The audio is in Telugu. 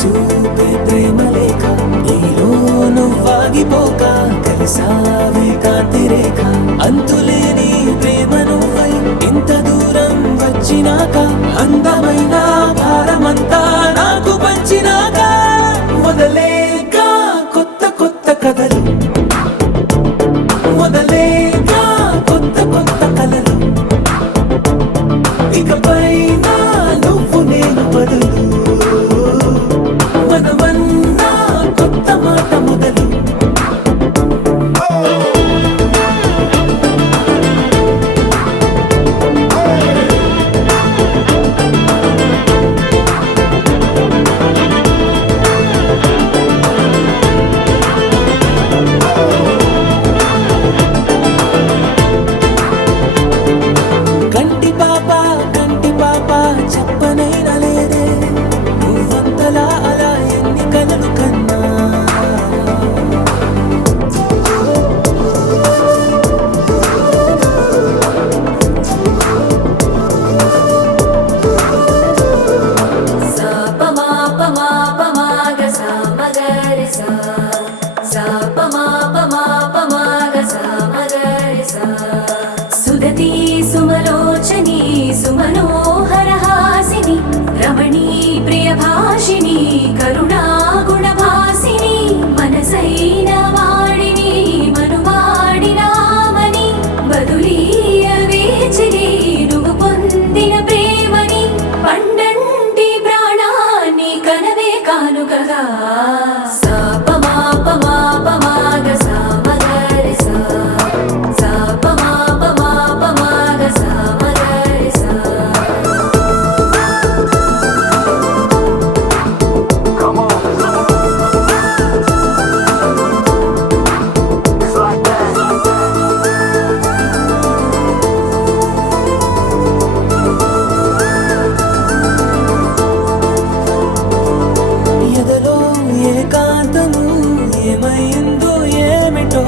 చూపే ప్రేమ లేఖ నీలో నువ్వాగిపోక కలిసావే కాంతి రేఖ అంతులేని ప్రేమ నువ్వై ఇంత దూరం వచ్చినాక అందమైన భారమంతా నాకు పంచినాక మొదలేక కొత్త కొత్త కథలు మొదలేక కొత్త కొత్త కలలు ఇకపైన నువ్వు నేను బదులు మనమన్నా కొత్త మాట మొదలు కంటి పాప చెప్పనైనా లేదే నువ్వంతలా అలా ఎన్ని కలలు కన్నా సుదతి సుమలోచని సుమనోహరహాసిని రమణీ ప్రియభాషిణి కరుణా గుణభాసిని మనసైన వాడిని మనువాడినామని బదులీయ వేచిరి నువ్వు పొందిన ప్రేమని పండంటి ప్రాణాన్ని కనవే కానుకగా ఎదలో ఏకాంతము ఏమైందో ఏమిటో